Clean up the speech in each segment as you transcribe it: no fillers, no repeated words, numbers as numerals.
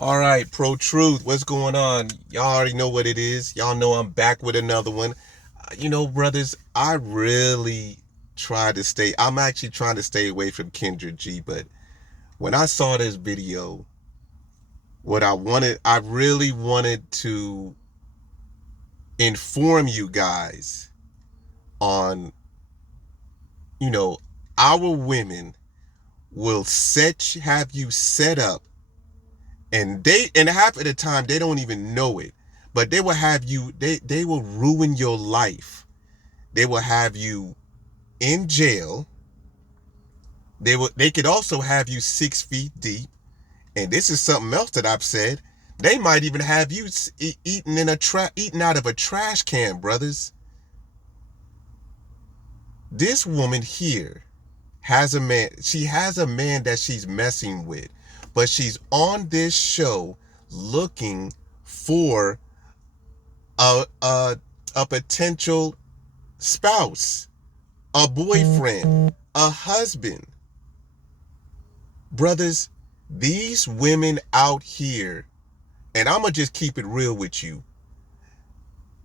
All right, Pro Truth, what's going on? Y'all already know what it is. Y'all know I'm back with another one. Brothers, I really try to stay. I'm actually trying to stay away from Kendra G, but when I saw this video, I really wanted to inform you guys on, you know, our women will have you set up, and half of the time they don't even know it, but they will have you, they will ruin your life. They will have you in jail. They could also have you 6 feet deep. And this is something else that I've said. They might even have you eating out of a trash can, brothers. This woman here has a man. She has a man that she's messing with, but she's on this show looking for a potential spouse, a boyfriend, a husband. Brothers, these women out here, and I'm gonna just keep it real with you.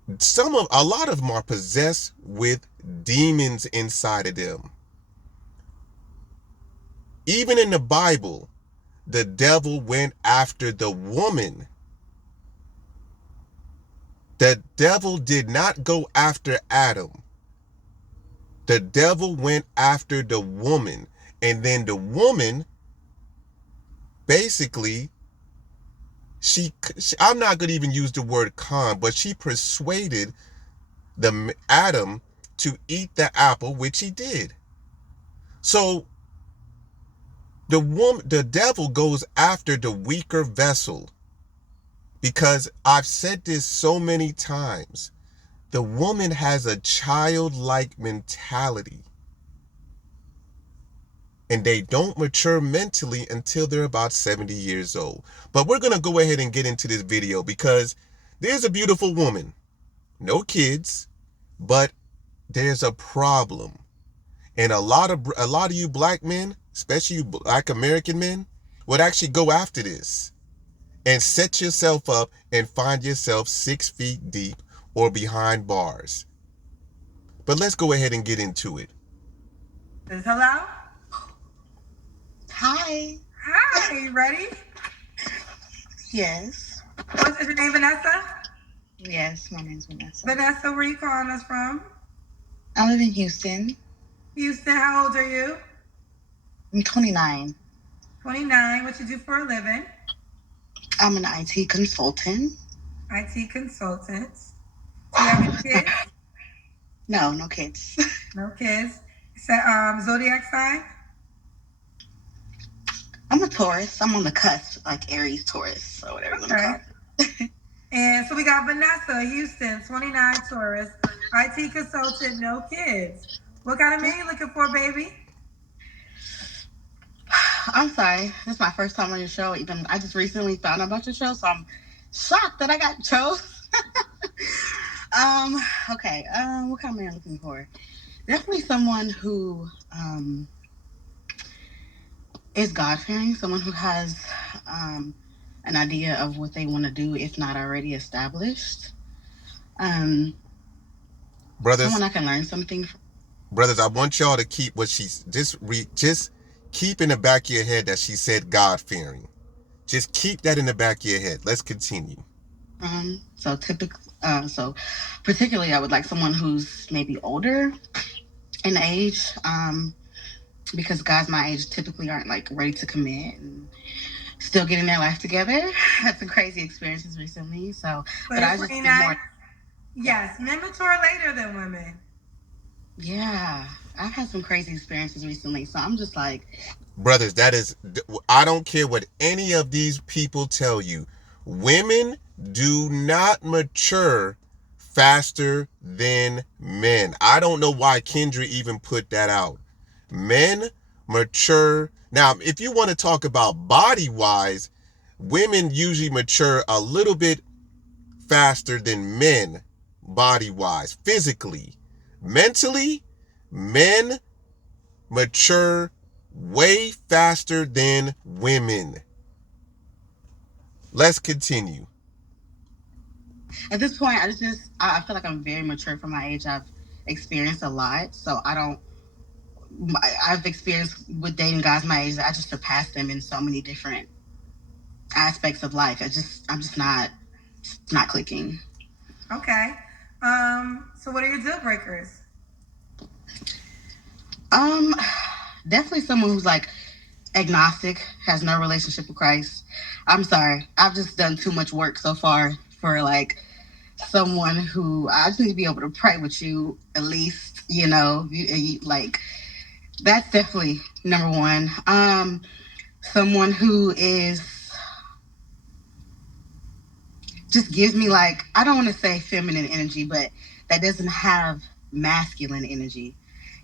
A lot of them are possessed with demons inside of them. Even in the Bible, the devil went after the woman. The devil did not go after Adam. The devil went after the woman. And then the woman, basically, I'm not going to even use the word con, but she persuaded the Adam to eat the apple, which he did. So the devil goes after the weaker vessel, because I've said this so many times. The woman has a childlike mentality, and they don't mature mentally until they're about 70 years old. But we're going to go ahead and get into this video, because there's a beautiful woman, no kids, but there's a problem. And a lot of you black men, especially you black American men, would actually go after this and set yourself up and find yourself 6 feet deep or behind bars. But let's go ahead and get into it. Hello? Hi. Hi, you ready? Yes. What's your name, Vanessa? Yes, my name's Vanessa. Vanessa, where are you calling us from? I live in Houston. Houston, how old are you? I'm 29. 29. What you do for a living? I'm an IT consultant. IT consultant. Do you have any kids? No, no kids. No kids. Zodiac sign? I'm a Taurus. I'm on the cusp, like Aries Taurus, or whatever you want to call it. And so we got Vanessa, Houston, 29, Taurus, IT consultant, no kids. What kind of man you looking for, baby? I'm sorry. This is my first time on your show. Even I just recently found out about your show, so I'm shocked that I got chose. Okay. What kind of man I'm looking for? Definitely someone who is God fearing, someone who has an idea of what they want to do, if not already established. Brothers, Someone I can learn something from. brothers, I want y'all to keep what she's just keep in the back of your head that she said God fearing. Just keep that in the back of your head. Let's continue. So particularly, I would like someone who's maybe older in age, because guys my age typically aren't like ready to commit and still getting their life together. Had some crazy experiences recently, but I just need more. Yes, men mature later than women. Yeah, I've had some crazy experiences recently, so I'm just like, Brothers, I don't care what any of these people tell you. Women do not mature faster than men. I don't know why Kendra even put that out. Men mature. Now, if you want to talk about body wise, women usually mature a little bit faster than men, body wise, physically. Mentally, men mature way faster than women. Let's continue. At this point, I feel like I'm very mature for my age. I've experienced a lot, so I've experienced with dating guys my age. I just surpassed them in so many different aspects of life. I'm just not clicking. Okay. So what are your deal breakers? Um, Definitely someone who's like agnostic, has no relationship with Christ. I'm sorry, I've just done too much work so far for like someone who I just need to be able to pray with you at least. Like that's definitely number one. Someone who is just gives me like I don't want to say feminine energy, but that doesn't have masculine energy.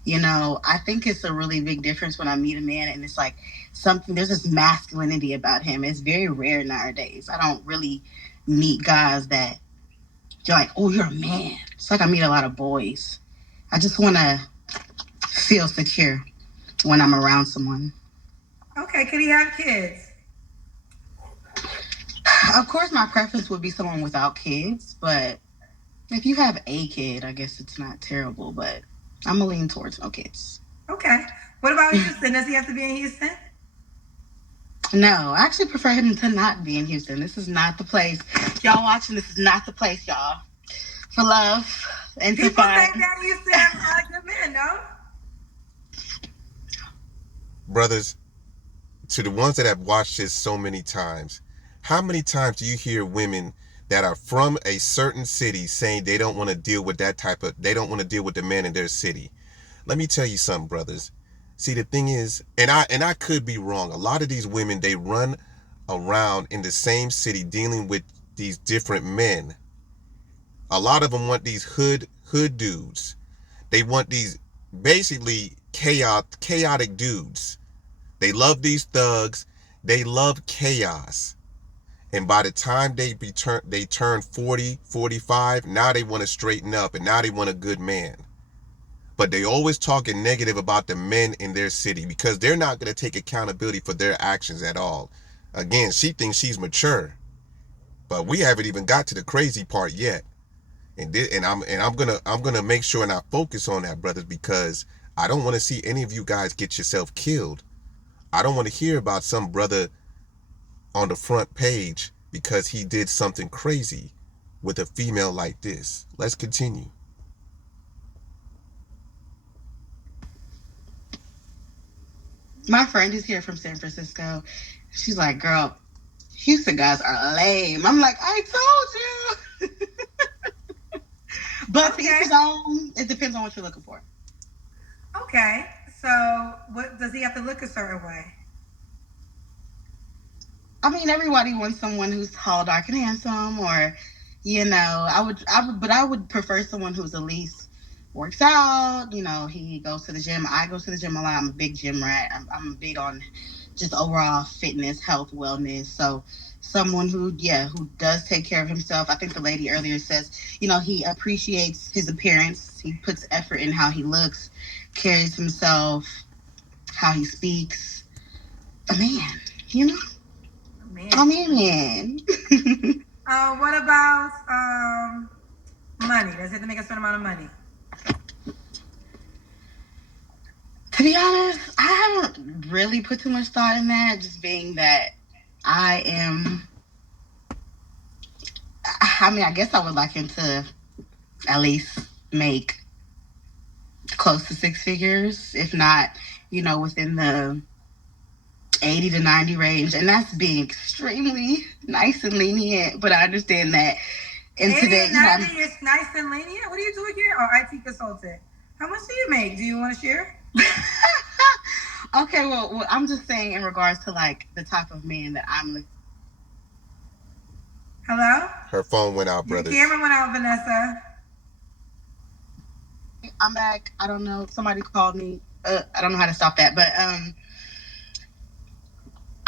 I think it's a really big difference when I meet a man and it's like there's this masculinity about him. It's very rare nowadays. I don't really meet guys that you're like, oh, you're a man. It's like I meet a lot of boys. I just want to feel secure when I'm around someone. Okay, can he have kids? Of course, my preference would be someone without kids, but if you have a kid, I guess it's not terrible, but I'm going to lean towards no kids. Okay. What about Houston? Does he have to be in Houston? No, I actually prefer him to not be in Houston. This is not the place. Y'all watching, this is not the place, y'all. For love and to People find. say that Houston has a lot of good men, no? Brothers, to the ones that have watched this so many times, how many times do you hear women that are from a certain city saying they don't want to deal with they don't want to deal with the men in their city? Let me tell you something, brothers. See, the thing is, and I could be wrong. A lot of these women, they run around in the same city dealing with these different men. A lot of them want these hood dudes. They want these basically chaotic dudes. They love these thugs. They love chaos. And by the time they turn 40, 45, now they want to straighten up and now they want a good man. But they always talking negative about the men in their city because they're not going to take accountability for their actions at all. Again, she thinks she's mature, but we haven't even got to the crazy part yet. And I'm gonna make sure and I focus on that, brothers, because I don't want to see any of you guys get yourself killed. I don't want to hear about some brother on the front page because he did something crazy with a female like this. Let's continue. My friend is here from San Francisco. She's like, girl, Houston guys are lame. I'm like, I told you. But to each his own, it depends on what you're looking for. Okay. So what does he have to look a certain way? I mean, everybody wants someone who's tall, dark, and handsome, or I would prefer someone who's at least works out. He goes to the gym. I go to the gym a lot. I'm a big gym rat. I'm big on just overall fitness, health, wellness. So someone who does take care of himself. I think the lady earlier says, he appreciates his appearance. He puts effort in how he looks, carries himself, how he speaks. A man, Man. man. What about money? Does he have to make a certain amount of money? To be honest, I haven't really put too much thought in that, just being that I guess I would like him to at least make close to six figures, if not, within the 80 to 90 range. And that's being extremely nice and lenient, but I understand that in 80 today, and 90 is nice and lenient? What are you doing here? Oh, IT consultant. How much do you make? Do you want to share? Okay, well, I'm just saying in regards to like the type of man that I'm looking. Hello? Her phone went out, brothers. Your camera went out, Vanessa. I'm back. I don't know. Somebody called me. I don't know how to stop that, but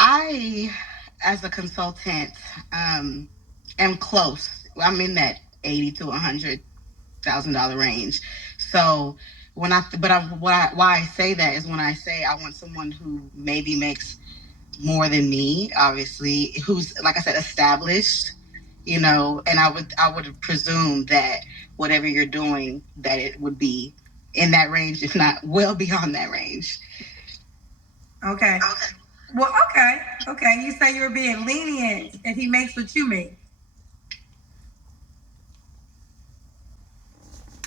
I, as a consultant, am close. I'm in that $80,000 to $100,000 range. So why I say that is when I say I want someone who maybe makes more than me, obviously, who's, like I said, established, you know, and I would presume that whatever you're doing, that it would be in that range, if not well beyond that range. Okay. Well, okay. Okay. You say you're being lenient if he makes what you make.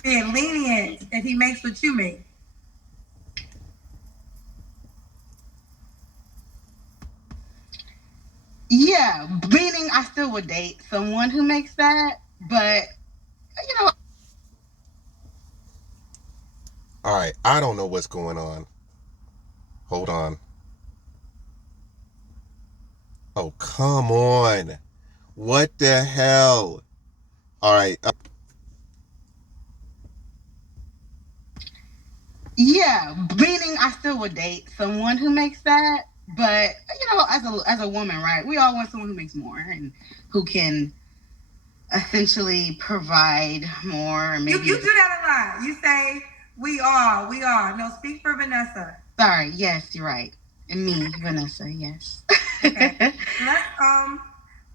Being lenient if he makes what you make. Yeah, meaning I still would date someone who makes that, but you know. All right, I don't know what's going on. Hold on. Oh, come on. What the hell? All right. Yeah, meaning I still would date someone who makes that, but you know, as a woman, right? We all want someone who makes more and who can essentially provide more. And maybe you do that a lot. You say we are. No, speak for Vanessa. Sorry. Yes, you're right. And me, Vanessa. Yes. Okay.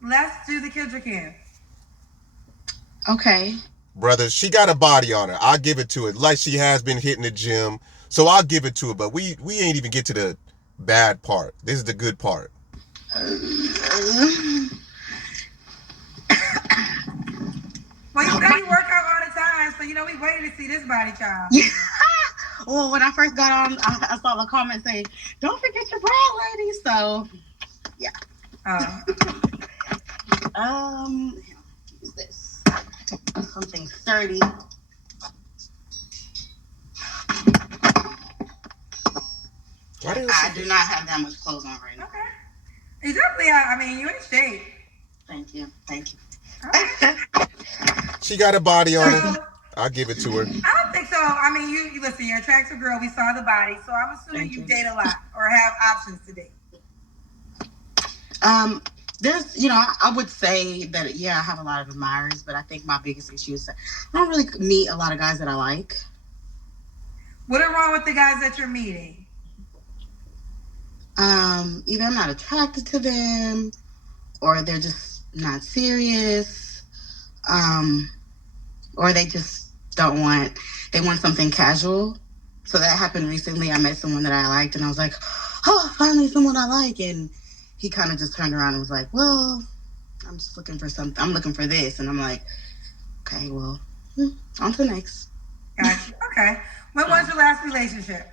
Let's do the Kendrick hand. Okay. Brothers, she got a body on her. I'll give it to her. Like she has been hitting the gym. So I'll give it to her. But we ain't even get to the bad part. This is the good part. Well, you say you work out all the time, so you know we waited to see this body, child. Yeah. Well, when I first got on, I saw the comment saying, "Don't forget your bra, lady." So, yeah. What's this? Something sturdy. I do not have that much clothes on right now. Okay. Exactly. I mean, you in shape. Thank you. Okay. She got a body on her. I'll give it to her. I don't think so. I mean, you listen. You're an attractive girl. We saw the body, so I'm assuming you date a lot or have options to date. There's, I would say that, yeah, I have a lot of admirers, but I think my biggest issue is that I don't really meet a lot of guys that I like. What is wrong with the guys that you're meeting? Either I'm not attracted to them, or they're just not serious, or they just they want something casual. So that happened recently. I met someone that I liked, and I was like, oh, finally someone I like, and he kind of just turned around and was like, well, I'm just looking for something. I'm looking for this. And I'm like, okay, well, on to the next. Gotcha. Okay. When was your last relationship?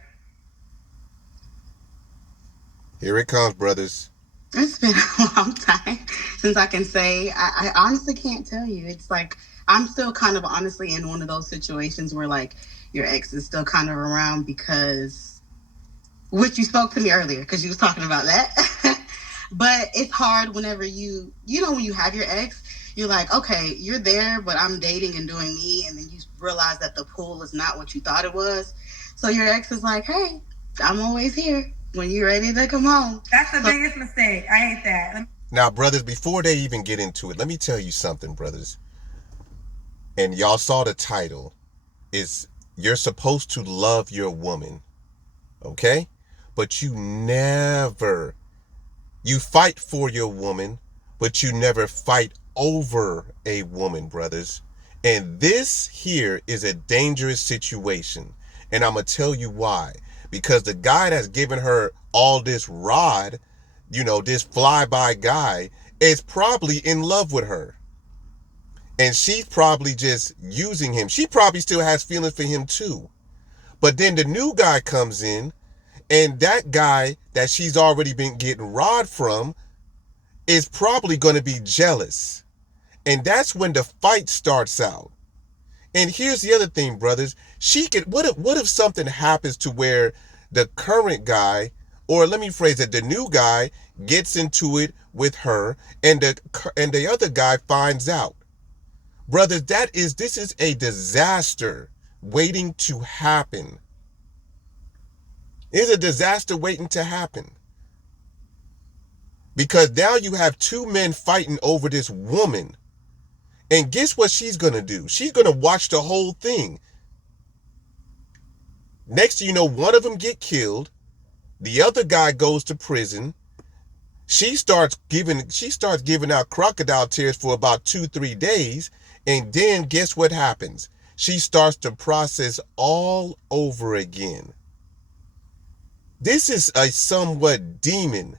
Here it comes, brothers. It's been a long time since I can say. I honestly can't tell you. It's like I'm still kind of honestly in one of those situations where like your ex is still kind of around because, which you spoke to me earlier because you was talking about that. But it's hard whenever when you have your ex, you're like, okay, you're there, but I'm dating and doing me. And then you realize that the pool is not what you thought it was. So your ex is like, hey, I'm always here when you're ready to come home. That's the biggest mistake. I hate that. Now, brothers, before they even get into it, let me tell you something, brothers. And y'all saw the title. Is you're supposed to love your woman. Okay? But you fight for your woman, but you never fight over a woman, brothers. And this here is a dangerous situation. And I'm going to tell you why. Because the guy that's giving her all this rod, this flyby guy, is probably in love with her. And she's probably just using him. She probably still has feelings for him too. But then the new guy comes in, and that guy that she's already been getting rod from is probably going to be jealous. And that's when the fight starts out. And here's the other thing, brothers. What if something happens to where the current guy, or let me phrase it, the new guy gets into it with her and the other guy finds out? Brothers, this is a disaster waiting to happen. It's a disaster waiting to happen. Because now you have two men fighting over this woman. And guess what she's going to do? She's going to watch the whole thing. Next thing you know, one of them get killed. The other guy goes to prison. She starts giving out crocodile tears for about 2-3 days, and then guess what happens? She starts to process all over again. This is a somewhat demon,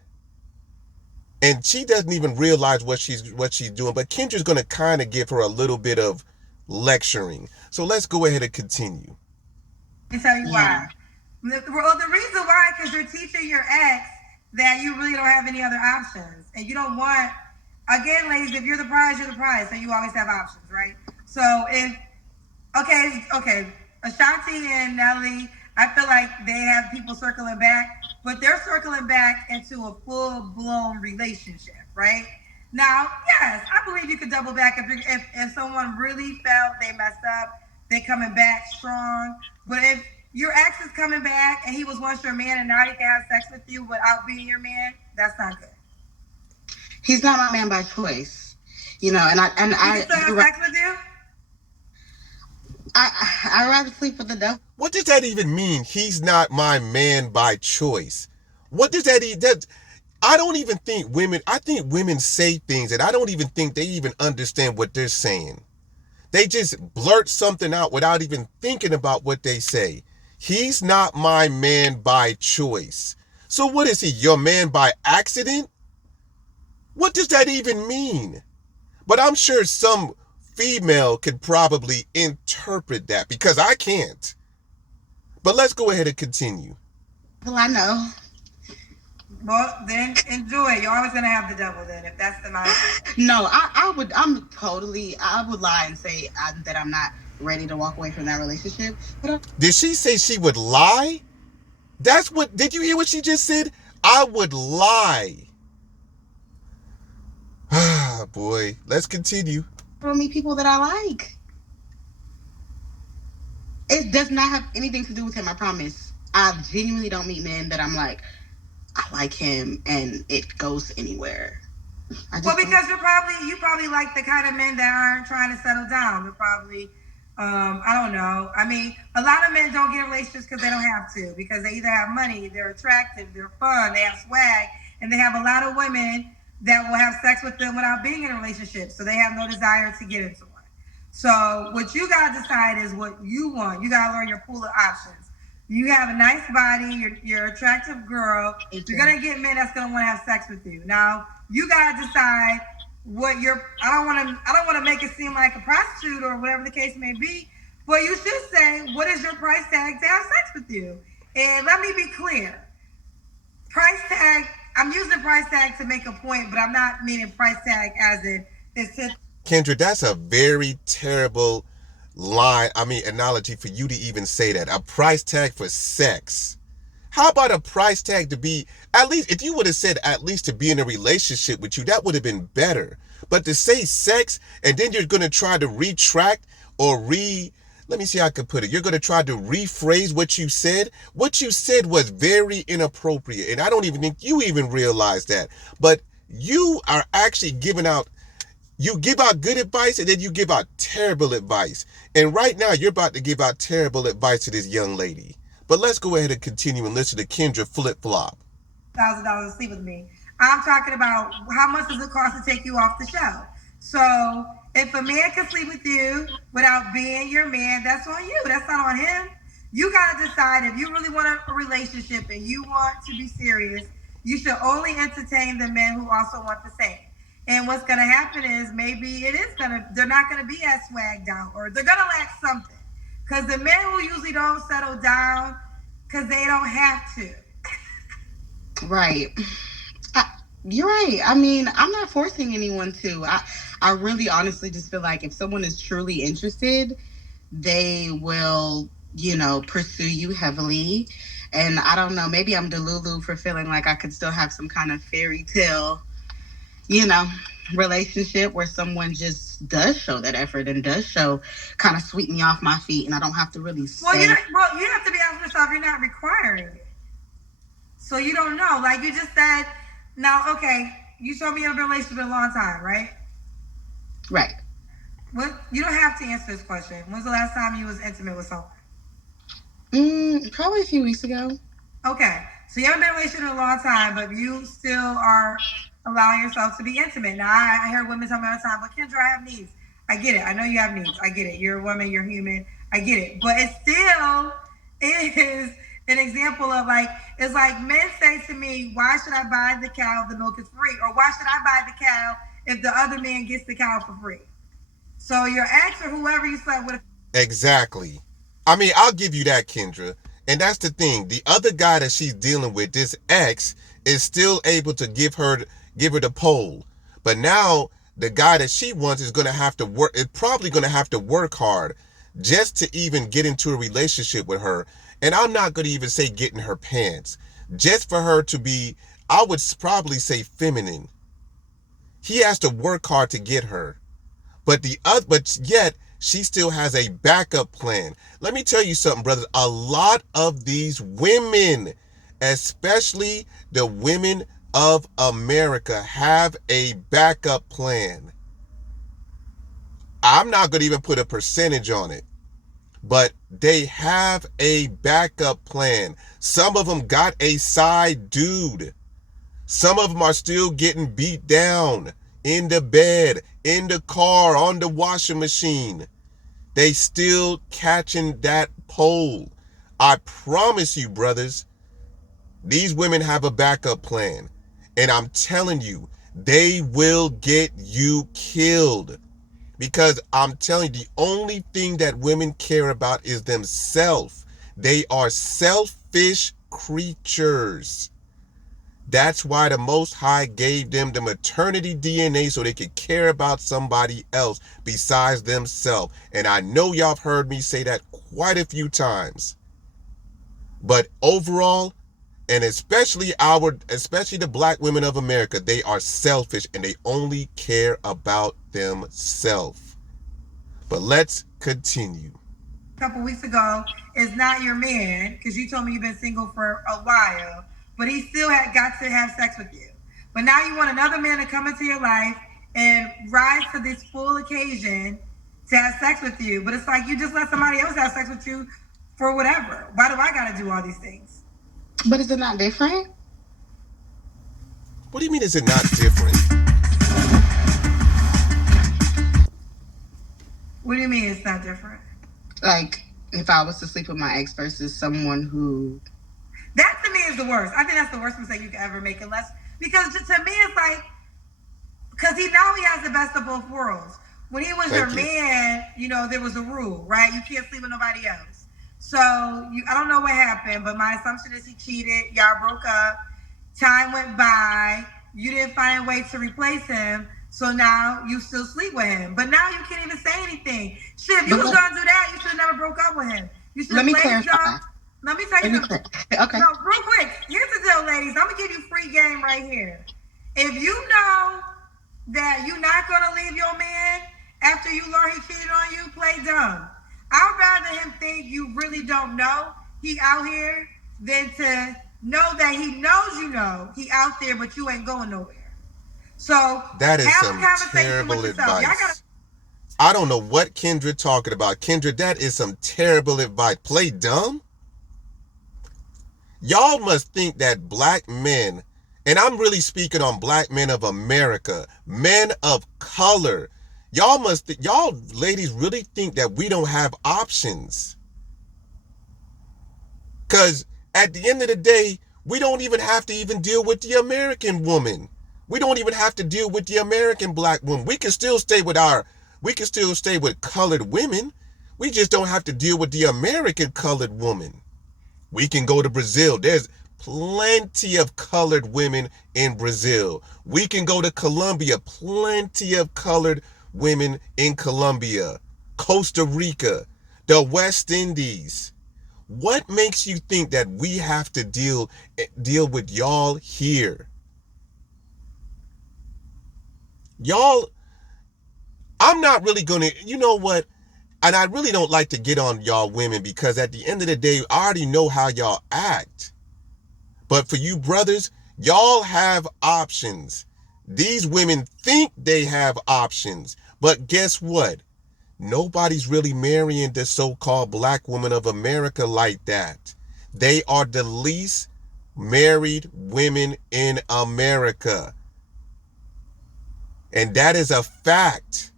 and she doesn't even realize what she's doing. But Kendra's going to kind of give her a little bit of lecturing. So let's go ahead and continue. Let me tell you why. Well, the reason why, because you're teaching your ex that you really don't have any other options, and you don't want. Again, ladies, if you're the prize, you're the prize, so you always have options, right? So if okay, Ashanti and Nelly, I feel like they have people circling back, but they're circling back into a full-blown relationship, right? Now, yes, I believe you could double back if someone really felt they messed up, they coming back strong. But if your ex is coming back and he was once your man and now he can have sex with you without being your man, that's not good. He's not my man by choice, you know. And I can still have sex with you. I'd rather sleep with the devil. What does that even mean? He's not my man by choice. What does that even? I don't even think women. I think women say things that I don't even think they even understand what they're saying. They just blurt something out without even thinking about what they say. He's not my man by choice. So what is he? Your man by accident? What does that even mean? But I'm sure some female could probably interpret that, because I can't. But let's go ahead and continue. Well, I know. Well, then enjoy. You're always gonna have the devil then, if that's the mindset. No, I would lie and say that I'm not ready to walk away from that relationship. Did she say she would lie? Did you hear what she just said? I would lie. Ah, boy, let's continue. I don't meet people that I like. It does not have anything to do with him, I promise. I genuinely don't meet men that I'm like, I like him and it goes anywhere. Well, because you probably like the kind of men that aren't trying to settle down. They're probably, I don't know. I mean, a lot of men don't get in relationships because they don't have to, because they either have money, they're attractive, they're fun, they have swag, and they have a lot of women that will have sex with them without being in a relationship. So they have no desire to get into one. So what you got to decide is what you want. You got to learn your pool of options. You have a nice body. You're an attractive girl. You're going to get men that's going to want to have sex with you. Now, you got to decide what I don't want to make it seem like a prostitute or whatever the case may be, but you should say, what is your price tag to have sex with you? And let me be clear. Price tag, I'm using price tag to make a point, but I'm not meaning price tag as in it's just. Kendra, that's a very terrible analogy for you to even say that. A price tag for sex. How about a price tag to be, at least, if you would have said at least to be in a relationship with you, that would have been better. But to say sex, and then you're going to try to retract or let me see how I could put it. You're going to try to rephrase what you said. What you said was very inappropriate. And I don't even think you even realize that. But you are actually you give out good advice and then you give out terrible advice. And right now you're about to give out terrible advice to this young lady. But let's go ahead and continue and listen to Kendra flip-flop. $1,000 to sleep with me. I'm talking about how much does it cost to take you off the show. So if a man can sleep with you without being your man, that's on you. That's not on him. You got to decide if you really want a relationship and you want to be serious, you should only entertain the men who also want the same. And what's going to happen is maybe they're not going to be as swagged out, or they're going to lack something. Because the men who usually don't settle down because they don't have to. Right. You're right. I mean, I'm not forcing anyone to. I really honestly just feel like if someone is truly interested, they will, pursue you heavily. And I don't know, maybe I'm delulu for feeling like I could still have some kind of fairy tale, relationship where someone just does show that effort and does show kind of sweep me off my feet, and I don't have to really say. Well, you have to be honest with yourself. You're not requiring it, so you don't know. Like you just said. Now, okay, you told me you've been in a relationship a long time, right? Right. What? You don't have to answer this question. When's the last time you was intimate with someone? Probably a few weeks ago. Okay, So you haven't been in a relationship in a long time, but you still are allowing yourself to be intimate. Now, I hear women tell me all the time, but Kendra, I have needs. I get it. I know you have needs. I get it. You're a woman. You're human. I get it. But it still is an example of like, it's like men say to me, why should I buy the cow if the milk is free? Or why should I buy the cow if the other man gets the cow for free? So your ex or whoever you slept with. Exactly. I mean, I'll give you that, Kendra. And that's the thing. The other guy that she's dealing with, this ex, is still able to give her the pole. But now the guy that she wants is gonna have to work. It's probably gonna have to work hard just to even get into a relationship with her. And I'm not gonna even say get in her pants. Just for her to be, I would probably say feminine. He has to work hard to get her. But yet she still has a backup plan. Let me tell you something, brothers. A lot of these women, especially the women of America, have a backup plan. I'm not going to even put a percentage on it, but they have a backup plan. Some of them got a side dude. Some of them are still getting beat down in the bed, in the car, on the washing machine. They still catching that pole. I promise you, brothers, these women have a backup plan. And I'm telling you, they will get you killed. Because I'm telling you, the only thing that women care about is themselves. They are selfish creatures. That's why the Most High gave them the maternity DNA so they could care about somebody else besides themselves. And I know y'all have heard me say that quite a few times. But overall, and especially the black women of America, they are selfish and they only care about themselves. But let's continue. A couple weeks ago is not your man, because you told me you've been single for a while, but he still had got to have sex with you. But now you want another man to come into your life and rise to this full occasion to have sex with you. But it's like you just let somebody else have sex with you for whatever. Why do I got to do all these things? But is it not different? What do you mean is it not different? What do you mean it's not different? Like, if I was to sleep with my ex versus someone who... That to me is the worst. I think that's the worst mistake you could ever make, because to me it's like, because he has the best of both worlds. When he was your man, there was a rule, right? You can't sleep with nobody else. So I don't know what happened, but my assumption is he cheated. Y'all broke up. Time went by. You didn't find a way to replace him. So now you still sleep with him. But now you can't even say anything. Shit, if you was gonna do that, you should have never broke up with him. You should have played young. Let me tell you something. Okay. No, real quick. Here's the deal, ladies. I'm gonna give you free game right here. If you know that you're not gonna leave your man after you learn he cheated on you, play dumb. I'd rather him think you really don't know he out here than to know that he knows he out there, but you ain't going nowhere. So that is some terrible advice. I don't know what Kendra talking about. Kendra, that is some terrible advice. Play dumb? Y'all must think that black men, and I'm really speaking on black men of America, men of color, y'all ladies really think that we don't have options. Because at the end of the day, we don't even have to even deal with the American woman. We don't even have to deal with the American black woman. We can still stay with colored women. We just don't have to deal with the American colored woman. We can go to Brazil. There's plenty of colored women in Brazil. We can go to Colombia. Plenty of colored women in Colombia. Costa Rica. The West Indies. What makes you think that we have to deal with y'all here? Y'all, I'm not really going to, you know what? And I really don't like to get on y'all women because at the end of the day, I already know how y'all act. But for you brothers, y'all have options. These women think they have options. But guess what? Nobody's really marrying the so-called black woman of America like that. They are the least married women in America. And that is a fact.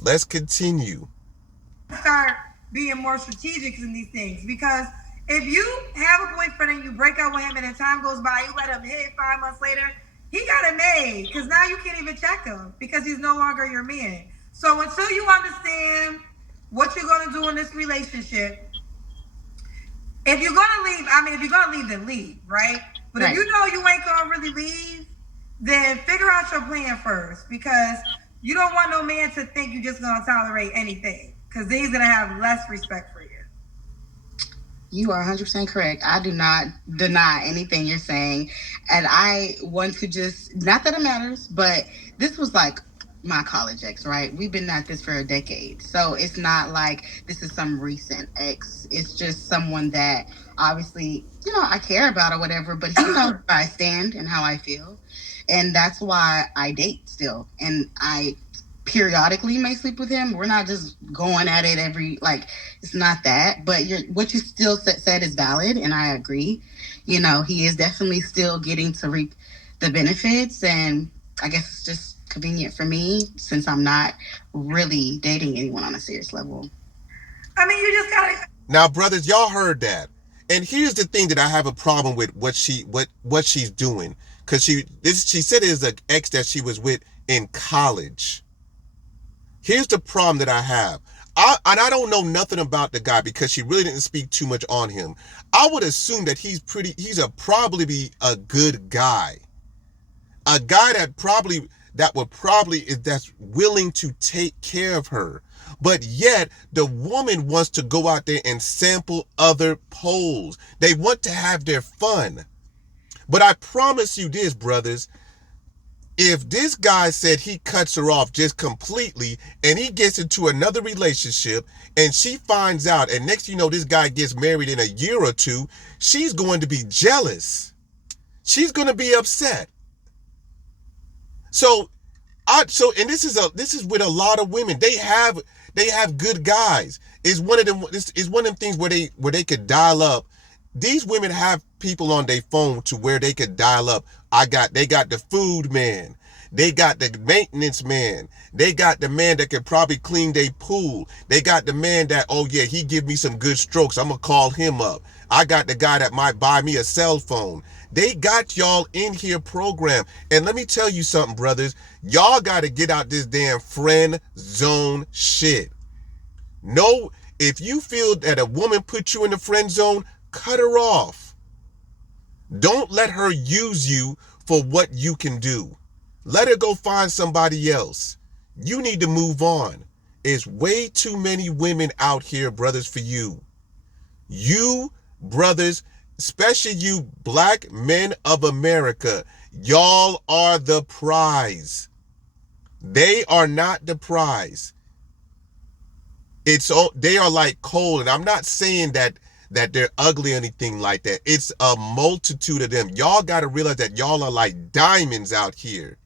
Let's continue. Start being more strategic in these things, because if you have a boyfriend and you break up with him and then time goes by, you let him hit 5 months later, he got it made, because now you can't even check him because he's no longer your man. So until you understand what you're going to do in this relationship, if you're going to leave, if you're going to leave, then leave, right? But Right. if you know you ain't going to really leave, then figure out your plan first, because you don't want no man to think you're just going to tolerate anything, because then he's going to have less respect for you. You are 100% correct. I do not deny anything you're saying. And I want to just, not that it matters, but this was like my college ex, right? We've been at this for a decade. So it's not like this is some recent ex. It's just someone that obviously, I care about or whatever, but he knows where I stand and how I feel. And that's why I date still. And I periodically may sleep with him. We're not just going at it it's not that. But what you still said is valid, and I agree. He is definitely still getting to reap the benefits, and I guess it's just convenient for me since I'm not really dating anyone on a serious level. You just gotta. Now, brothers, y'all heard that. And here's the thing that I have a problem with what she's doing. Because she said it is an ex that she was with in college. Here's the problem that I have. I don't know nothing about the guy because she really didn't speak too much on him. I would assume that he's probably be a good guy. A guy that's willing to take care of her. But yet the woman wants to go out there and sample other poles. They want to have their fun. But I promise you this, brothers, if this guy said he cuts her off just completely and he gets into another relationship and she finds out, and next you know this guy gets married in a year or two, she's going to be jealous. She's going to be upset. So this is with a lot of women. They have good guys. It's one of them things where they could dial up. These women have people on their phone to where they could dial up. They got the food man. They got the maintenance man. They got the man that could probably clean their pool. They got the man that, oh yeah, he give me some good strokes. I'm going to call him up. I got the guy that might buy me a cell phone. They got y'all in here programmed. And let me tell you something, brothers. Y'all got to get out this damn friend zone shit. No, if you feel that a woman put you in the friend zone, cut her off. Don't let her use you for what you can do. Let her go find somebody else. You need to move on. There's way too many women out here, brothers, for you. You, brothers, especially you black men of America, y'all are the prize. They are not the prize. They are like coal, and I'm not saying that they're ugly or anything like that. It's a multitude of them. Y'all got to realize that y'all are like diamonds out here.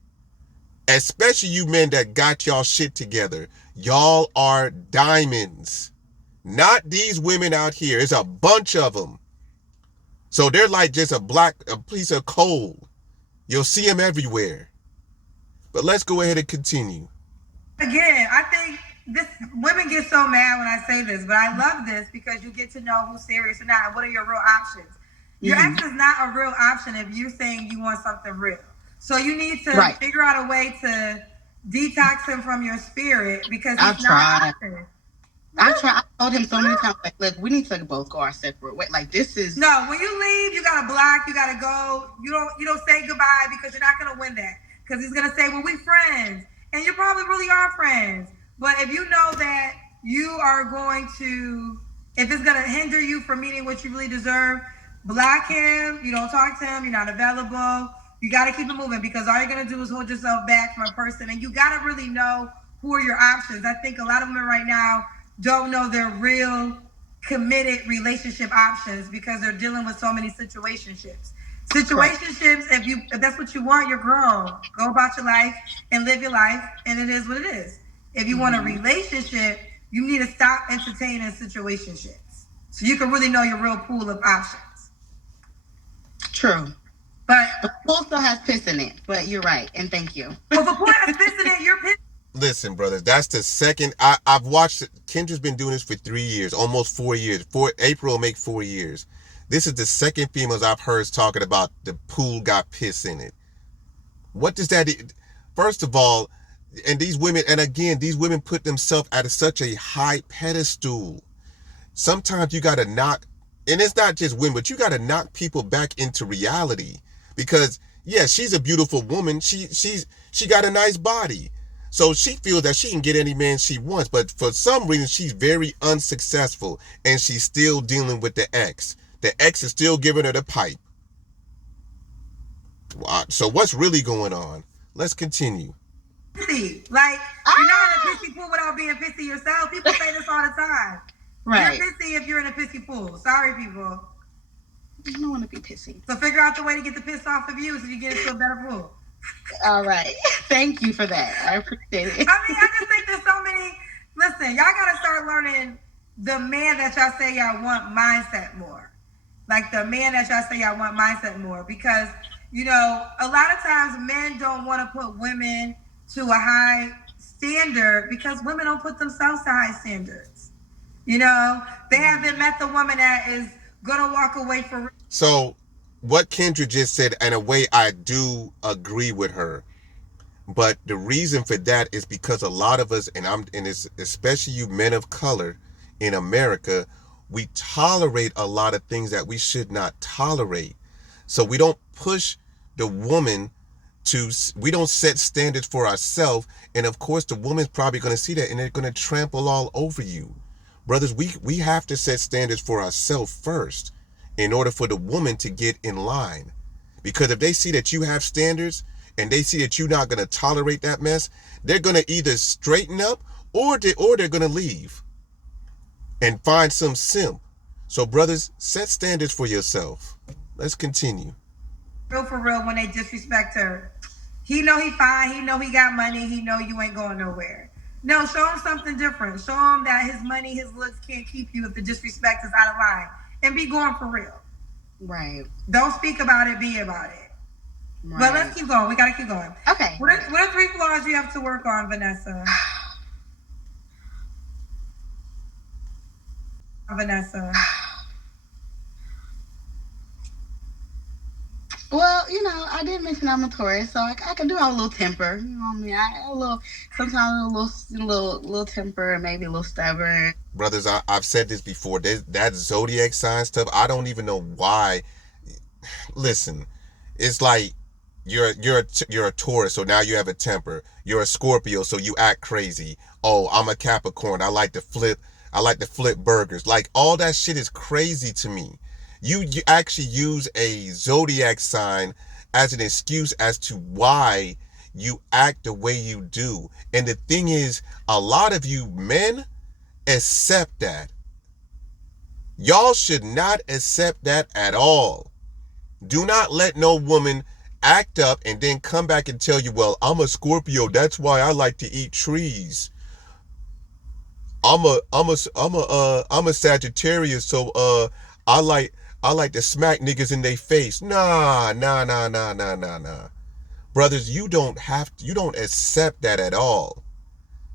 Especially you men that got y'all shit together. Y'all are diamonds. Not these women out here. It's a bunch of them. So they're like just a piece of coal. You'll see them everywhere. But let's go ahead and continue. Again, I think women get so mad when I say this, but I love this because you get to know who's serious or not and what are your real options. Your ex is not a real option if you're saying you want something real. So you need to figure out a way to detox him from your spirit because he's not an option. I told him so many times, like, look, we need to both go our separate way. Like, this is no. When you leave, you gotta block. You gotta go. You don't say goodbye because you're not gonna win that. Because he's gonna say, "Well, we friends," and you probably really are friends. But if you know that you are going to, if it's gonna hinder you from meeting what you really deserve, block him. You don't talk to him. You're not available. You got to keep it moving because all you're going to do is hold yourself back from a person. And you got to really know who are your options. I think a lot of women right now don't know their real committed relationship options because they're dealing with so many situationships. Situationships, if that's what you want, you're grown. Go about your life and live your life, and it is what it is. If you want a relationship, you need to stop entertaining situationships. So you can really know your real pool of options. True. But the pool still has piss in it, but you're right, and thank you. Well, if a pool has piss in it, you're pissed. Listen, brothers, that's the second I've watched it. Kendra's been doing this for 3 years, almost 4 years. April will make 4 years. This is the second females I've heard talking about the pool got piss in it. What does that? First of all, and these women, and again, these women put themselves at such a high pedestal. Sometimes you gotta knock, and it's not just women, but you gotta knock people back into reality. Because yeah, she's a beautiful woman. She got a nice body. So she feels that she can get any man she wants, but for some reason she's very unsuccessful and she's still dealing with the ex. The ex is still giving her the pipe. So what's really going on? Let's continue. Pissy. Like, you're not in a pissy pool without being pissy yourself. People say this all the time. Right. You're pissy if you're in a pissy pool. Sorry, people. I don't want to be pissy. So figure out the way to get the piss off of you so you get into a better pool. All right. Thank you for that. I appreciate it. I mean, I just think there's so many. Listen, y'all got to start learning the man that y'all say y'all want mindset more. Like the man that y'all say y'all want mindset more. Because, you know, a lot of times men don't want to put women to a high standard because women don't put themselves to high standards. You know, they haven't met the woman that is going to walk away for real. So what Kendra just said, in a way, I do agree with her. But the reason for that is because a lot of us, and it's especially you men of color in America, we tolerate a lot of things that we should not tolerate. So we don't push the woman we don't set standards for ourselves. And of course, the woman's probably going to see that and they're going to trample all over you. Brothers, we have to set standards for ourselves first in order for the woman to get in line. Because if they see that you have standards and they see that you're not going to tolerate that mess, they're going to either straighten up or they're going to leave and find some simp. So brothers, set standards for yourself. Let's continue. Real for real when they disrespect her. He know he fine. He know he got money. He know you ain't going nowhere. No, show him something different. Show him that his money, his looks can't keep you if the disrespect is out of line. And be going for real. Right. Don't speak about it, be about it. Right. But let's keep going. We got to keep going. Okay. What are 3 flaws you have to work on, Vanessa? Vanessa. Well, you know, I did mention I'm a Taurus, so I can do have a little temper. You know what I mean? I a little, sometimes a little temper, maybe a little stubborn. Brothers, I've said this before. That zodiac sign stuff, I don't even know why. Listen, it's like you're a Taurus, so now you have a temper. You're a Scorpio, so you act crazy. Oh, I'm a Capricorn. I like to flip burgers. Like all that shit is crazy to me. You actually use a zodiac sign as an excuse as to why you act the way you do. And the thing is, a lot of you men accept that. Y'all should not accept that at all. Do not let no woman act up and then come back and tell you, well, I'm a Scorpio, that's why I like to eat trees. I'm a Sagittarius, so I like to smack niggas in their face. Nah. Brothers, you don't accept that at all.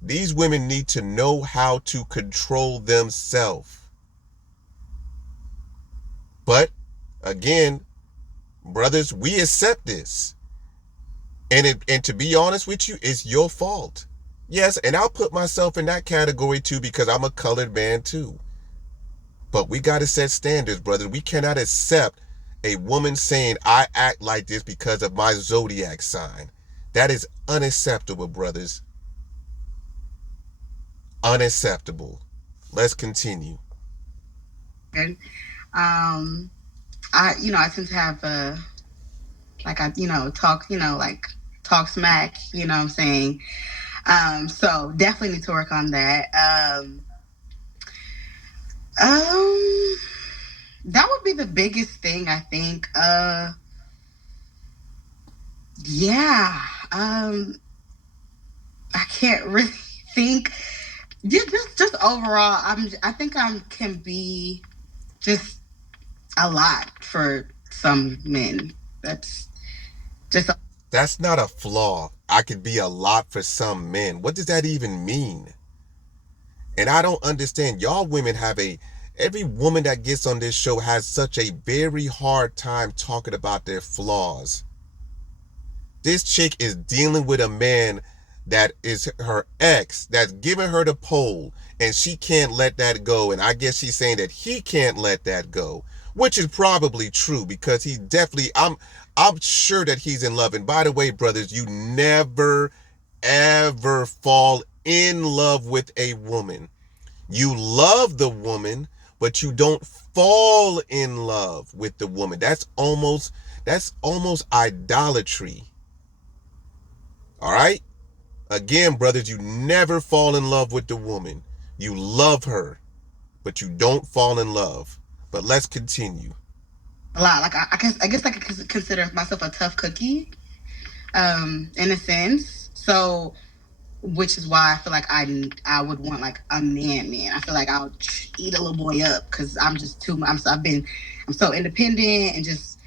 These women need to know how to control themselves. But again, brothers, we accept this. And to be honest with you, it's your fault. Yes, and I'll put myself in that category too because I'm a colored man too. But we got to set standards, brothers. We cannot accept a woman saying, I act like this because of my zodiac sign. That is unacceptable, brothers. Unacceptable. Let's continue. And, I tend to have talk smack, you know what I'm saying? So definitely need to work on that. That would be the biggest thing, I think. Yeah. I can't really think. Just overall, I think I can be just a lot for some men. That's just That's not a flaw. I could be a lot for some men. What does that even mean? And I don't understand. Y'all women have every woman that gets on this show has such a very hard time talking about their flaws. This chick is dealing with a man that is her ex, that's giving her the pole, and she can't let that go. And I guess she's saying that he can't let that go, which is probably true because he definitely, I'm sure that he's in love. And by the way, brothers, you never ever fall in love with a woman. You love the woman, but you don't fall in love with the woman. That's almost idolatry. All right? Again, brothers, you never fall in love with the woman. You love her, but you don't fall in love. But let's continue. a lot. Like I guess I could consider myself a tough cookie, in a sense. So, which is why I feel like I would want like a man. I feel like I'll eat a little boy up because I'm just too. I'm so independent and just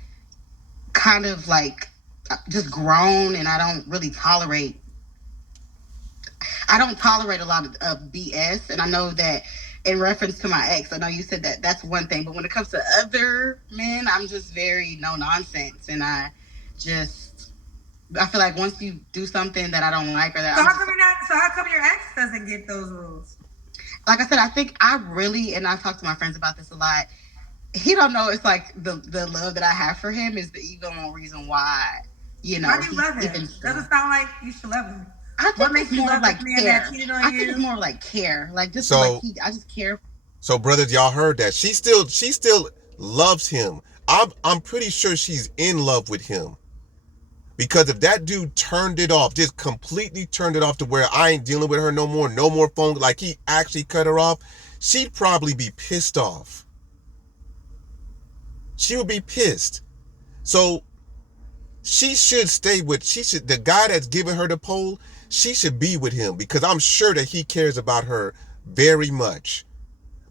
kind of like just grown, and I don't tolerate a lot of BS. And I know that in reference to my ex, I know you said that that's one thing, but when it comes to other men, I'm just very no nonsense, and just I feel like once you do something that I don't like or that So I'm how just, come you're not? So how come your ex doesn't get those rules? like I said, I think I really, and I've talked to my friends about this a lot. He don't know it's like the love that I have for him is the even reason why Why do you he's love him? even still. Doesn't sound like you should love him. I What think it's makes you more of love like this man that care. cheated on I think it's you? more of like care, like just like So, I just care. so brothers, y'all heard that. She still loves him. I'm pretty sure she's in love with him. Because if that dude turned it off, just completely turned it off to where I ain't dealing with her no more, no more phone, like he actually cut her off, she'd probably be pissed off. She would be pissed. So the guy that's giving her the pole, she should be with him because I'm sure that he cares about her very much.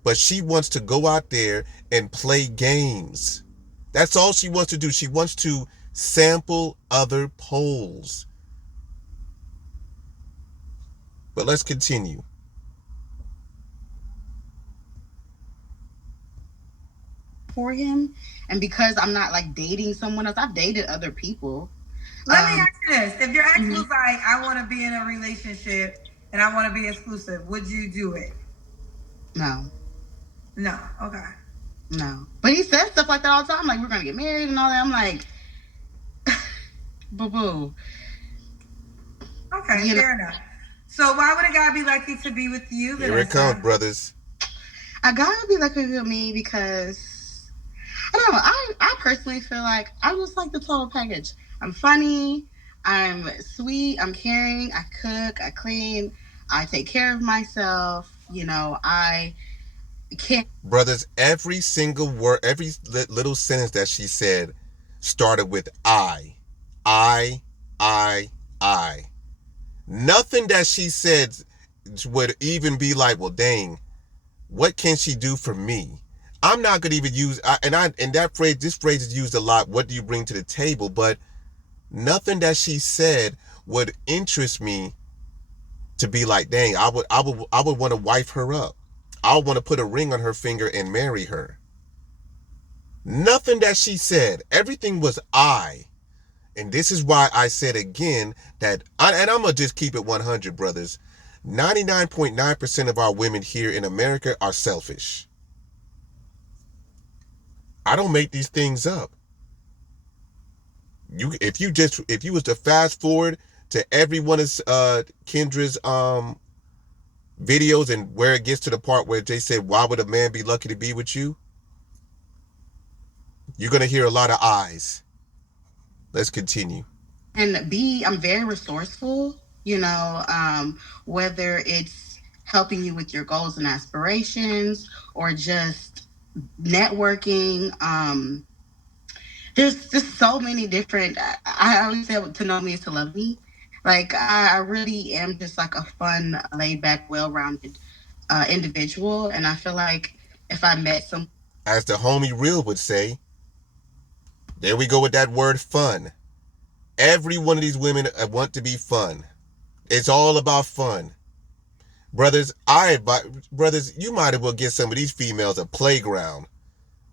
But she wants to go out there and play games. That's all she wants to do. She wants to sample other poles. But let's continue. For him, and because I'm not like dating someone else, I've dated other people. Let me ask you this: if your ex Mhm. was like, "I want to be in a relationship and I want to be exclusive," would you do it? No, No. Okay. no. But he says stuff like that all the time, like we're gonna get married and all that. I'm like, boo boo. Okay. You know, Fair enough. So why would a guy be lucky to be with you, Here it comes, Vanessa? brothers. I gotta be lucky with me because I don't know. I personally feel like I'm just like the total package. I'm funny. I'm sweet. I'm caring. I cook. I clean. I take care of myself. I can't. Brothers, every single word, every little sentence that she said started with I. I, I, I. Nothing that she said would even be like, well, dang, what can she do for me? I'm not gonna even use and that phrase. This phrase is used a lot. What do you bring to the table? But nothing that she said would interest me to be like, dang, I would want to wife her up. I would want to put a ring on her finger and marry her. Nothing that she said. Everything was I. And this is why I said again and I'm gonna just keep it 100, brothers. 99.9% of our women here in America are selfish. I don't make these things up. If you was to fast forward to every one of Kendra's videos and where it gets to the part where they said, why would a man be lucky to be with you? You're gonna hear a lot of eyes. Let's continue. And I'm very resourceful. Whether it's helping you with your goals and aspirations or just networking. There's just so many different. I always say to know me is to love me. Like I really am just like a fun, laid back, well rounded individual, and I feel like if I met some. As the homie Real would say, there we go with that word fun. Every one of these women want to be fun. It's all about fun. Brothers, you might as well get some of these females a playground.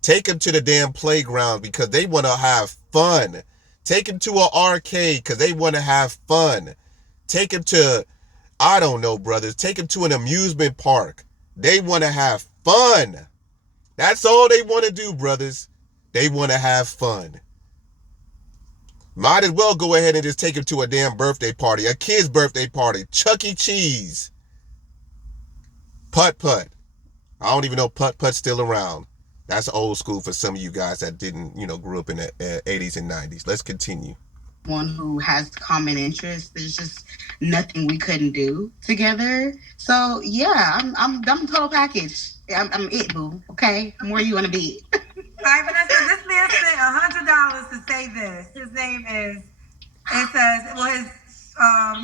Take them to the damn playground because they want to have fun. Take them to an arcade because they want to have fun. Take them to, I don't know, brothers. Take them to an amusement park. They want to have fun. That's all they want to do, brothers. They want to have fun. Might as well go ahead and just take them to a damn birthday party, a kid's birthday party, Chuck E. Cheese. Putt-putt. I don't even know putt-putt's still around. That's old school for some of you guys that didn't, grew up in the 80s and 90s. Let's continue. One who has common interests. There's just nothing we couldn't do together. So yeah, I'm total package. I'm it, boo. Okay, I'm where you want to be. All right, Vanessa. This man spent $100 to say this. His name is. It says, well, his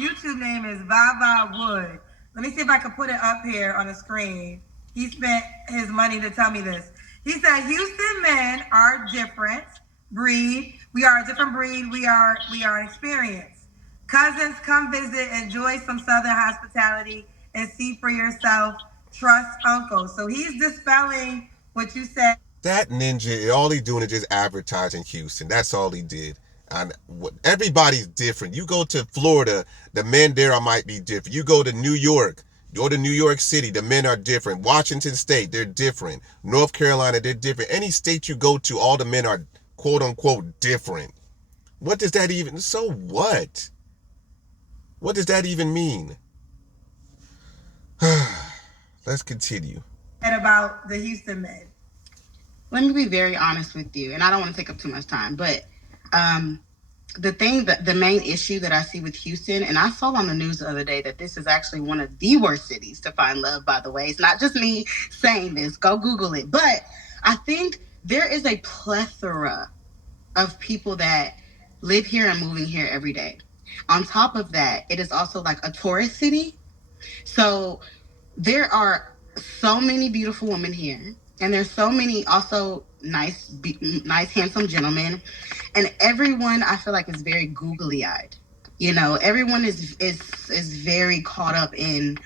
YouTube name is Vava Wood. Let me see if I can put it up here on the screen. He spent his money to tell me this. He said, Houston men are different breed. We are a different breed. We are experienced. Cousins, come visit, enjoy some Southern hospitality, and see for yourself. Trust uncle. So he's dispelling what you said. That ninja, all he doing is just advertising Houston. That's all he did. And everybody's different. You go to Florida, the men there might be different. You go to New York, go to New York City, the men are different. Washington State, they're different. North Carolina, they're different. Any state you go to, all the men are quote unquote different. What does that even, so what? What does that even mean? Let's continue. About the Houston men. Let me be very honest with you, and I don't want to take up too much time, but the main issue that I see with Houston, and I saw on the news the other day that this is actually one of the worst cities to find love, by the way. It's not just me saying this. Go Google it. But I think there is a plethora of people that live here and moving here every day. On top of that, it is also like a tourist city. So there are so many beautiful women here. And there's so many also nice, handsome gentlemen. And everyone, I feel like, is very googly-eyed. Everyone is very caught up in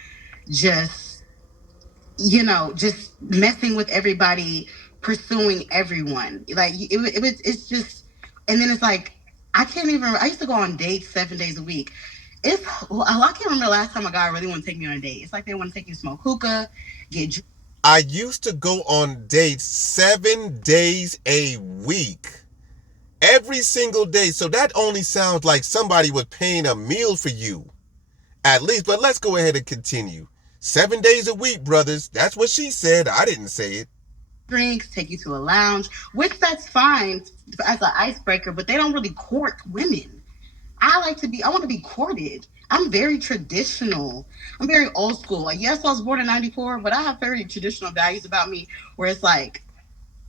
just messing with everybody, pursuing everyone. Like, it's just, and then it's like, I used to go on dates 7 days a week. I can't remember the last time a guy really want to take me on a date. It's like they want to take you to smoke hookah, get I used to go on dates 7 days a week. Every single day. So that only sounds like somebody was paying a meal for you. At least. But let's go ahead and continue. 7 days a week, brothers. That's what she said. I didn't say it. Drinks, take you to a lounge, which that's fine as an icebreaker, but they don't really court women. I want to be courted. I'm very traditional. I'm very old school. Like, yes, I was born in 94, but I have very traditional values about me where it's like,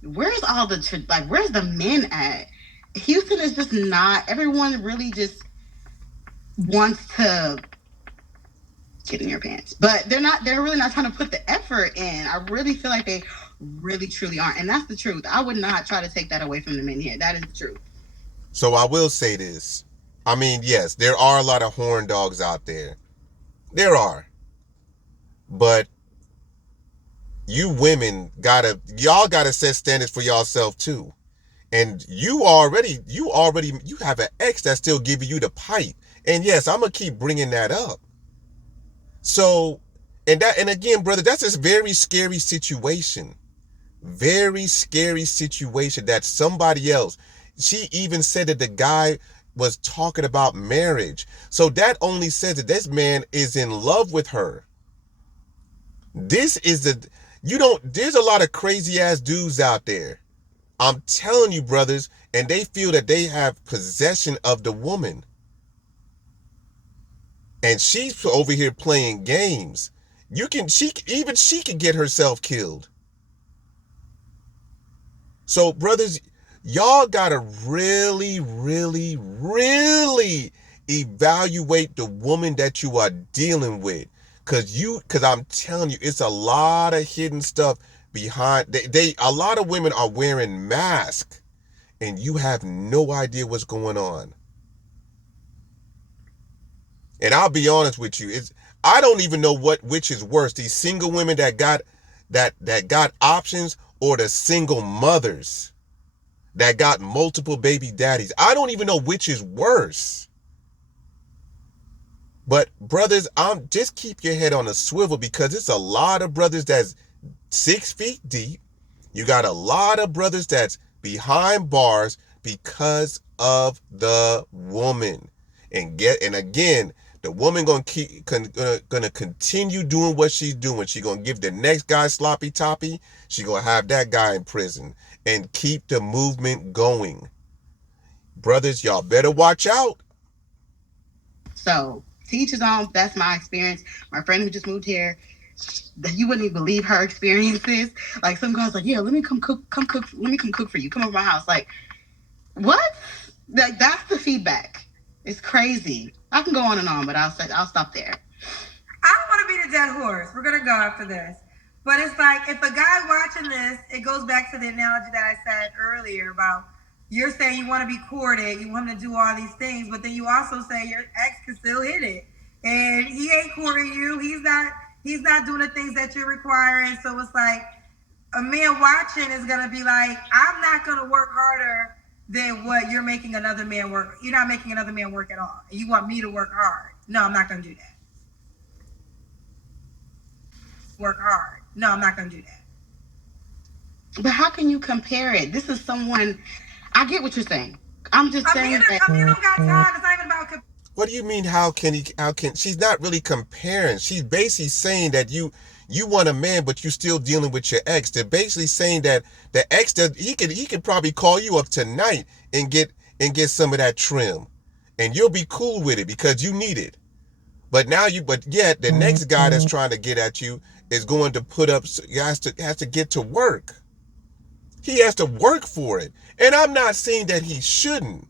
where's the men at? Houston is just not, everyone really just wants to get in your pants, but they're really not trying to put the effort in. I really feel like they really truly aren't. And that's the truth. I would not try to take that away from the men here. That is the truth. So I will say this. I mean, yes, there are a lot of horn dogs out there. There are. But you women y'all gotta set standards for yourself too. And you have an ex that's still giving you the pipe. And yes, I'm gonna keep bringing that up. So, and again, brother, that's a very scary situation. Very scary situation that somebody else, she even said that the guy was talking about marriage. So that only says that this man is in love with her. There's a lot of crazy ass dudes out there. I'm telling you, brothers, and they feel that they have possession of the woman. And she's over here playing games. She can get herself killed. So, brothers, y'all gotta really, really, really evaluate the woman that you are dealing with. Cause I'm telling you, it's a lot of hidden stuff behind. A lot of women are wearing masks, and you have no idea what's going on. And I'll be honest with you, I don't even know which is worse: these single women that got options, or the single mothers that got multiple baby daddies. I don't even know which is worse. But brothers, just keep your head on a swivel, because it's a lot of brothers that's 6 feet deep. You got a lot of brothers that's behind bars because of the woman. And again, the woman gonna continue doing what she's doing. She gonna give the next guy sloppy toppy. She gonna have that guy in prison and keep the movement going. Brothers, y'all better watch out. So, teach his own. That's my experience. My friend who just moved here, you wouldn't even believe her experiences. Like, some girls like, yeah, let me come cook. Let me come cook for you. Come over my house. Like, what? Like, that's the feedback. It's crazy. I can go on and on, but I'll stop there. I don't want to be the dead horse. We're gonna go after this, but it's like, if a guy watching this, it goes back to the analogy that I said earlier about, you're saying you want to be courted, you want to do all these things, but then you also say your ex can still hit it, and he ain't courting you. He's not doing the things that you're requiring. So it's like, a man watching is gonna be like, I'm not gonna work harder than what you're making another man work. You're not making another man work at all. You want me to work hard? No, I'm not gonna do that. Work hard. No, I'm not gonna do that. But how can you compare it? This is someone. I get what you're saying. I'm just saying that. I mean, you don't got time. It's not even about. What do you mean? How can she's not really comparing. She's basically saying that you want a man, but you're still dealing with your ex. They're basically saying that the ex, that he could probably call you up tonight and get some of that trim, and you'll be cool with it because you need it. But yet the next guy that's trying to get at you is going to put up, has to get to work. He has to work for it. And I'm not saying that he shouldn't.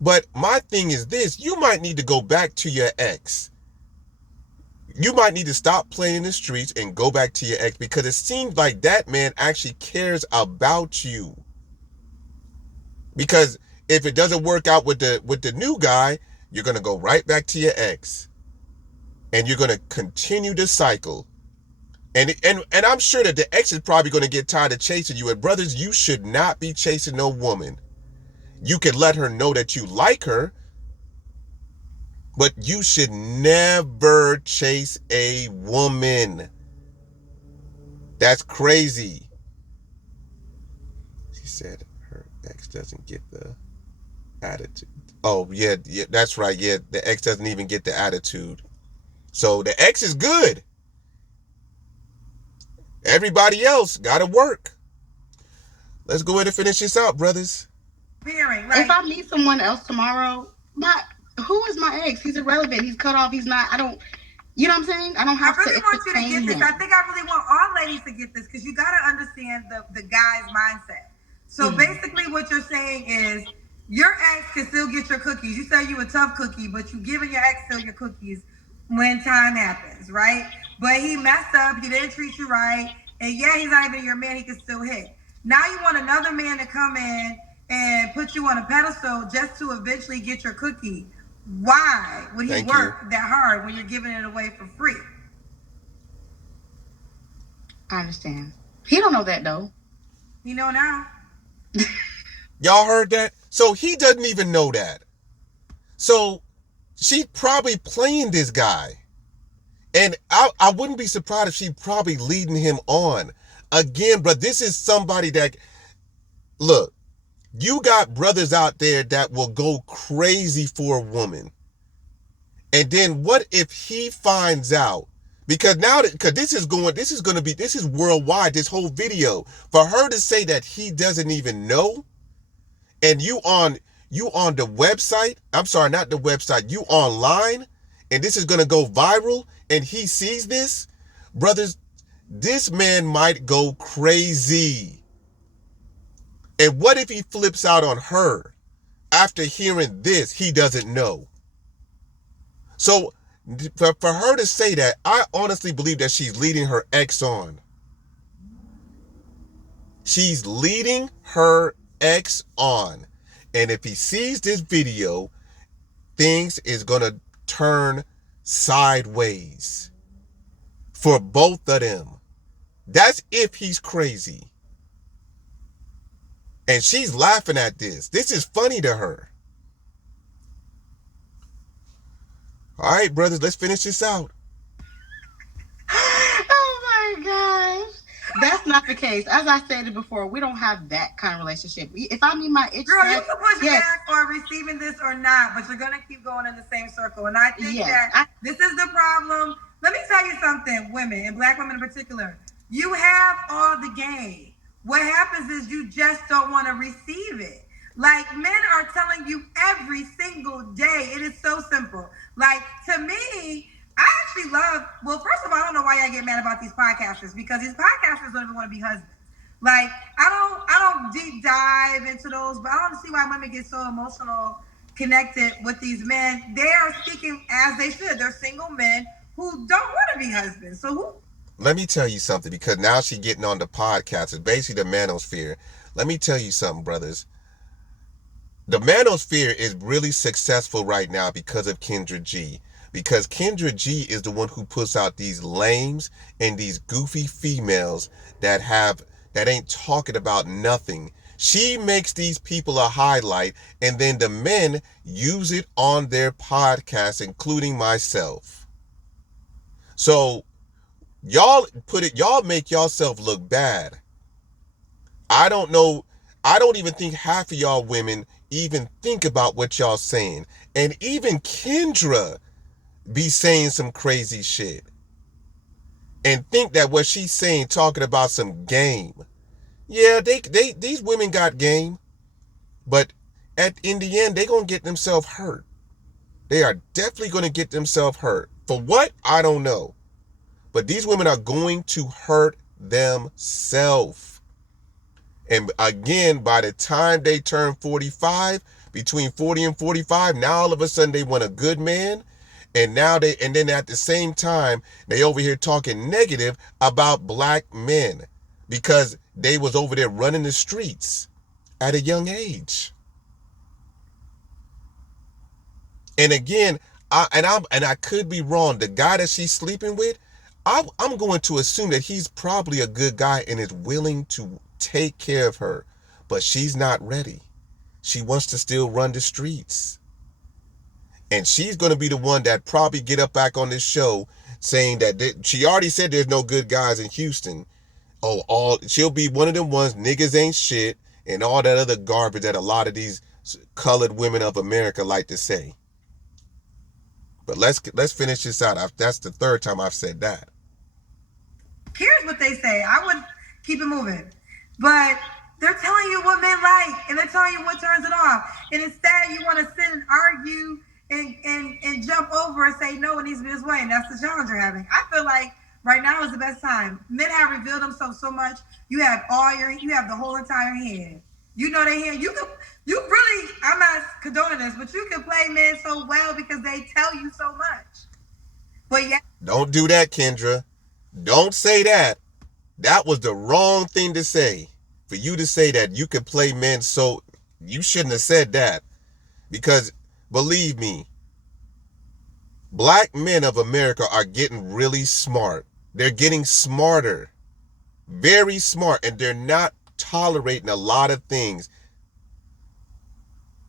But my thing is this: you might need to go back to your ex. You might need to stop playing in the streets and go back to your ex, because it seems like that man actually cares about you. Because if it doesn't work out with the new guy, you're going to go right back to your ex. And you're going to continue the cycle. And I'm sure that the ex is probably going to get tired of chasing you. And brothers, you should not be chasing no woman. You can let her know that you like her, but you should never chase a woman. That's crazy. She said her ex doesn't get the attitude. Oh, yeah, that's right. Yeah, the ex doesn't even get the attitude. So the ex is good. Everybody else got to work. Let's go ahead and finish this out, brothers. If I meet someone else tomorrow, who is my ex? He's irrelevant. He's cut off. He's not. I don't. You know what I'm saying? I don't have to. I really want you to get this. I think I really want all ladies to get this, because you got to understand the guy's mindset. So basically, what you're saying is, your ex can still get your cookies. You say you a tough cookie, but you giving your ex still your cookies when time happens, right? But he messed up. He didn't treat you right, and yeah, he's not even your man. He can still hit. Now you want another man to come in and put you on a pedestal just to eventually get your cookie. Why would he work that hard when you're giving it away for free? I understand. He don't know that though. You know now. Y'all heard that? So he doesn't even know that. So she's probably playing this guy. And I wouldn't be surprised if she's probably leading him on. Again, bro, this is somebody that, look, you got brothers out there that will go crazy for a woman. And then what if he finds out? Because this is worldwide, this whole video. For her to say that he doesn't even know, and you on the website, I'm sorry, not the website, you online, and this is going to go viral, and he sees this, brothers, this man might go crazy. And what if he flips out on her after hearing this? He doesn't know. So For her to say that, I honestly believe that she's leading her ex on. She's leading her ex on. And if he sees this video, things is going to turn sideways for both of them. That's if he's crazy. And she's laughing at this. This is funny to her. All right, brothers, let's finish this out. Oh my gosh. That's not the case. As I stated before, we don't have that kind of relationship. If I meet my itch, Girl, you can push yes, back on receiving this or not, but you're gonna keep going in the same circle. And I think Yes, that this is the problem. Let me tell you something, women, and black women in particular. You have all the game. What happens is you just don't want to receive it. Like, men are telling you every single day. It is so simple. Like, to me, I actually love, well, first of all, I don't know why y'all get mad about these podcasters, because these podcasters don't even want to be husbands. Like, I don't deep dive into those, but I don't see why women get so emotional connected with these men. They are speaking as they should. They're single men who don't want to be husbands. So who? Let me tell you something, because now she's getting on the podcast. It's basically the manosphere. Let me tell you something, brothers. The manosphere is really successful right now because of Kendra G. Because Kendra G is the one who puts out these lames and these goofy females that ain't talking about nothing. She makes these people a highlight, and then the men use it on their podcast, including myself. So y'all make yourself look bad. I don't know. I don't even think half of y'all women even think about what y'all saying. And even Kendra be saying some crazy shit and think that what she's saying, talking about some game. Yeah, these women got game, but in the end, they gonna get themselves hurt. They are definitely gonna get themselves hurt. For what? I don't know. But these women are going to hurt themselves. And again, by the time they turn 45, between 40 and 45, now all of a sudden they want a good man. And then at the same time, they over here talking negative about black men because they was over there running the streets at a young age. And again, I could be wrong. The guy that she's sleeping with, I'm going to assume that he's probably a good guy and is willing to take care of her, but she's not ready. She wants to still run the streets. And she's going to be the one that probably get up back on this show saying that she already said there's no good guys in Houston. She'll be one of them ones, niggas ain't shit, and all that other garbage that a lot of these colored women of America like to say. But let's finish this out. That's the third time I've said that. Here's what they say. I would keep it moving. But they're telling you what men like, and they're telling you what turns it off. And instead, you want to sit and argue and jump over and say, no, it needs to be this way. And that's the challenge you're having. I feel like right now is the best time. Men have revealed themselves so much. You have the whole entire hand. You know they hand. You really, I'm not condoning this, but you can play men so well because they tell you so much. But yeah. Don't do that, Kendra. Don't say that. That was the wrong thing to say. For you to say that you could play men, so you shouldn't have said that. Because believe me, black men of America are getting really smart. They're getting smarter. Very smart. And they're not tolerating a lot of things.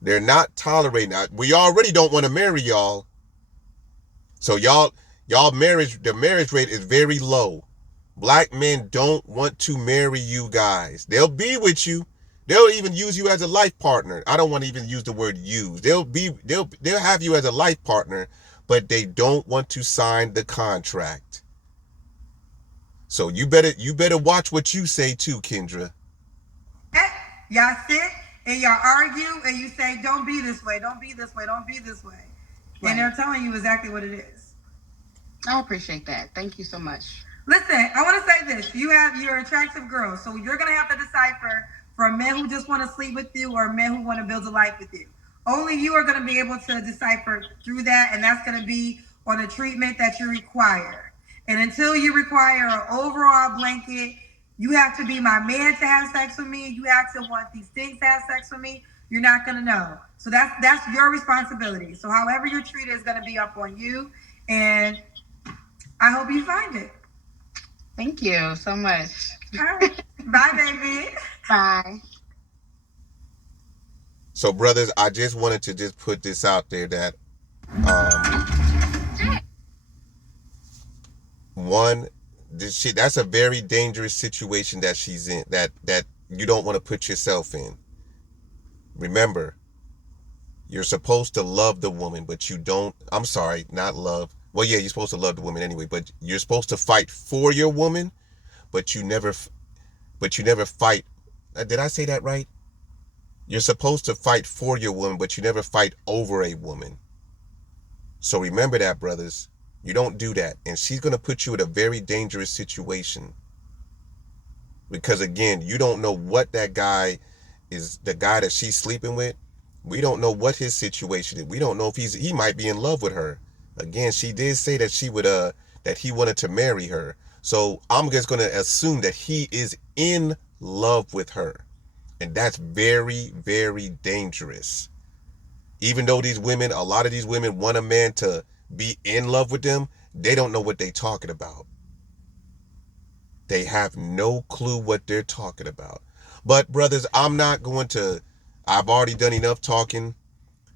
They're not tolerating. We already don't want to marry y'all. So y'all the marriage rate is very low. Black men don't want to marry you guys. They'll be with you. They'll even use you as a life partner. I don't want to even use the word use. They'll have you as a life partner, but they don't want to sign the contract. So you better watch what you say too, Kendra. Y'all sit and y'all argue and you say, don't be this way, don't be this way, don't be this way. Right. And they're telling you exactly what it is. I appreciate that. Thank you so much. Listen, I want to say this. You're attractive girls, so you're going to have to decipher for men who just want to sleep with you or men who want to build a life with you. Only you are going to be able to decipher through that, and that's going to be on the treatment that you require. And until you require an overall blanket, you have to be my man to have sex with me, you have to want these things to have sex with me, you're not gonna know. So that's your responsibility. So however you're treated is gonna be up on you, and I hope you find it. Thank you so much. All right. Bye, baby. Bye. So, brothers, I just wanted to just put this out there that that's a very dangerous situation that she's in, that you don't want to put yourself in. Remember, you're supposed to love the woman, but you don't. I'm sorry, not love. Well, yeah, you're supposed to love the woman anyway, but you're supposed to fight for your woman, but you never fight. Did I say that right? You're supposed to fight for your woman, but you never fight over a woman. So remember that, brothers. You don't do that. And she's going to put you in a very dangerous situation. Because again, you don't know what that guy is, the guy that she's sleeping with. We don't know what his situation is. We don't know if he might be in love with her. Again, she did say that that he wanted to marry her. So I'm just going to assume that he is in love with her. And that's very, very dangerous. Even though a lot of these women want a man to be in love with them, they don't know what they're talking about. They have no clue what they're talking about. But brothers, I've already done enough talking,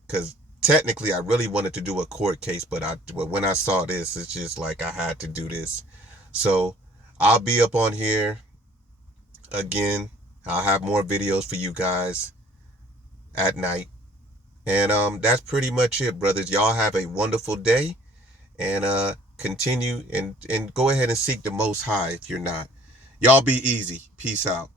because technically I really wanted to do a court case, but when I saw this, it's just like I had to do this. So I'll be up on here again. I'll have more videos for you guys at night. And that's pretty much it, brothers. Y'all have a wonderful day, and continue and go ahead and seek the Most High if you're not. Y'all be easy. Peace out.